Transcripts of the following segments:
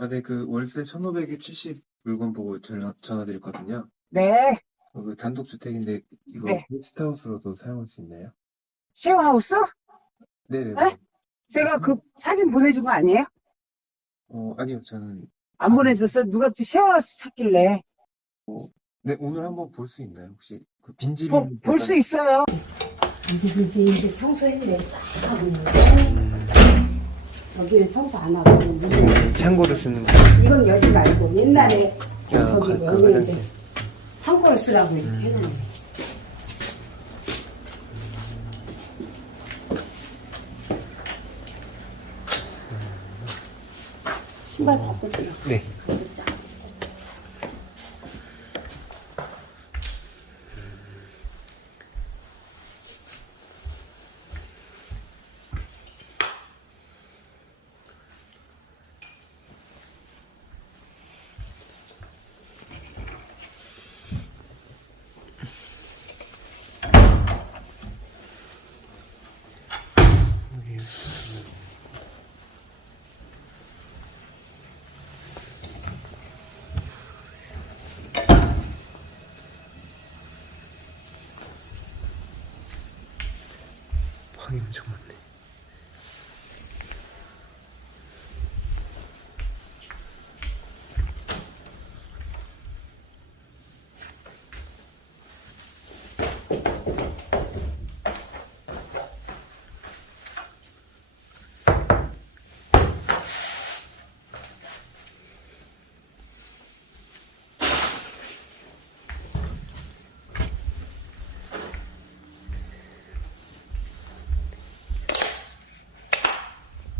아, 네, 그 월세 1,500에 70 물건 보고 전화, 전화드렸거든요. 네. 어, 그 단독주택인데 이거 네. 게스트하우스로도 사용할 수 있나요? 쉐어하우스? 네네. 네? 제가 그 사진 보내준 거 아니에요? 어, 아니요, 저는. 안 보내줬어? 누가 또 쉐어하우스 찾길래. 네, 오늘 한번 볼 수 있나요? 혹시 그 빈집이 볼 수 있어요. 이제 이제 청소했네 싹 하고 있는데 여기는 청소 안 하고 창고를 쓰는 거. 이건 열지 말고 옛날에 아, 저기 그 여기 화장실. 이제 창고를 쓰라고 이렇게 음. 해놨네. 신발 바꾸더라. 네. 방이 엄청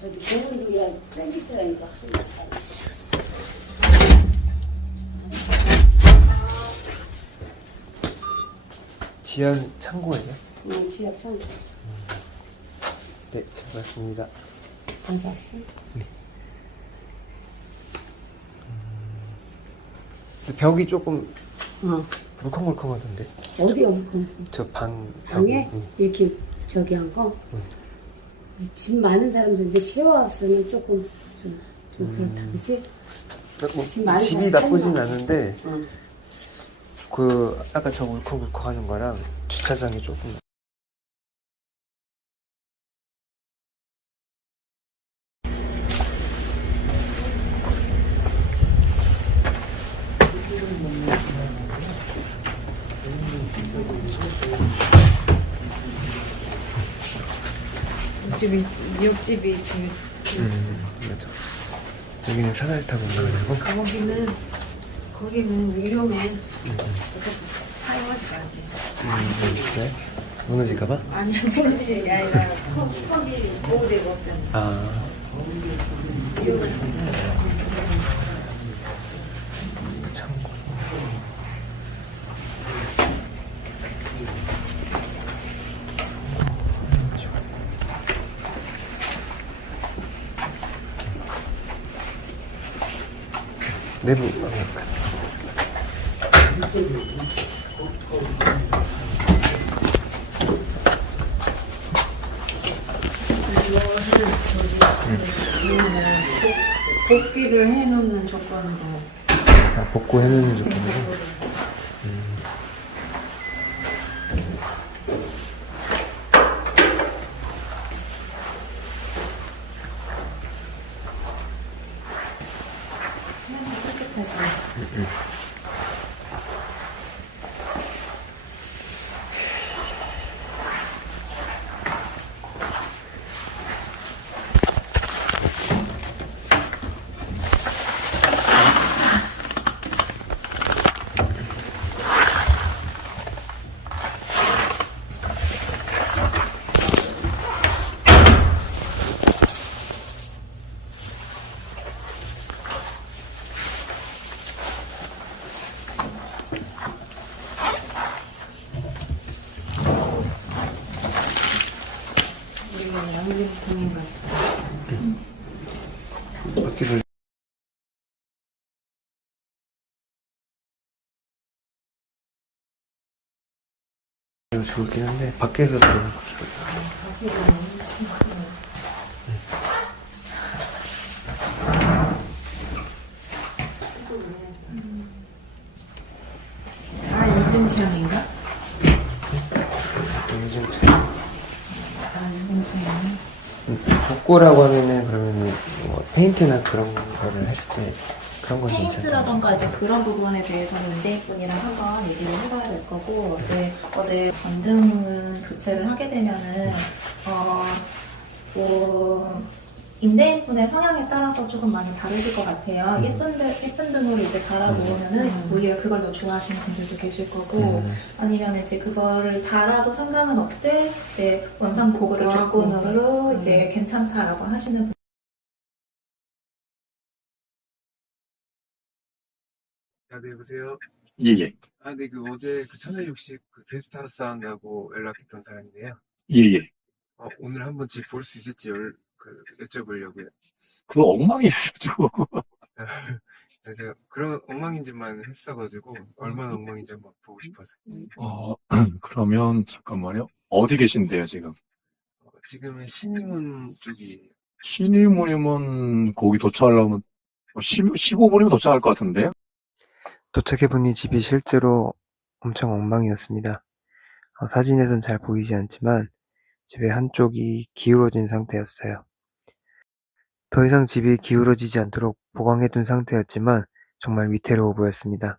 저기 대문도 그냥 땡기치라니까 확실히. 지하 창고예요? 응, 지하 창고. 네, 잘 봤습니다. 안 봤어? 근데 벽이 조금 어. 물컹물컹하던데. 어디가 그저 방. 방에 벽이. 이렇게 저기 한 거? 집 많은 사람들인데 쉐어하우스는 조금 좀, 좀 그렇다, 그치? 네. 뭐, 집 많은 집이 사람 나쁘진 살면- 않은데 응. 그 아까 저 울컥울컥하는 거랑 주차장이 조금 옆집이 옆집이 그음 맞아 여기는 사다리 타고 올라가려고 거기는 거기는 위험해. 사용하지 말게. 음, 네? 무너질까봐? 아니야 무너지는 게 아니라 턱 턱이 보호대가 없잖아. 아 위험해. 창고 내부. 방역 복귀를 해놓는 조건으로. 아, 복구해놓는 조건으로 Mm-mm. 좋긴 한데 밖에서 다 이중창인가? 요즘 참 아, 이중창이네. 복고라고 하면은 그러면은 뭐 페인트나 그런 거를 했을 때 그런 건 괜찮아요. 페인트라던가 이제 그런 부분에 대해서는 임대인분이랑 한번 얘기를 해봐야 될 거고 이제 어제 전등을 교체를 하게 되면은 어 뭐 임대인분의 성향에 따라서 조금 많이 다르실 것 같아요. 음. 예쁜 등 예쁜 등으로 이제 달아 놓으면은 오히려 그걸 더 좋아하시는 분들도 계실 거고 음. 아니면 이제 그거를 달아도 상관은 없되 이제 원상 보고를 조건으로 이제 괜찮다라고 하시는 분. 아, 네, 여보세요? 예, 예. 아, 네, 그 어제 그 1160, 그 게스트하우스 한다고 연락했던 사람인데요. 예, 예. 어, 오늘 한번 집볼수 있을지 열, 그, 여쭤보려고요. 그거 엉망이라서. 그래서 제가 그런 엉망인 집만 했어가지고, 얼마나 엉망인지 한번 보고 싶어서. 어, 그러면, 잠깐만요. 어디 계신데요, 지금? 어, 지금은 신문 쪽이에요. 신의문이면 거기 도착하려면 10, 15분이면 도착할 것 같은데요? 도착해보니 집이 실제로 엄청 엉망이었습니다. 어, 사진에선 잘 보이지 않지만 집의 한쪽이 기울어진 상태였어요. 더 이상 집이 기울어지지 않도록 보강해둔 상태였지만 정말 위태로워 보였습니다.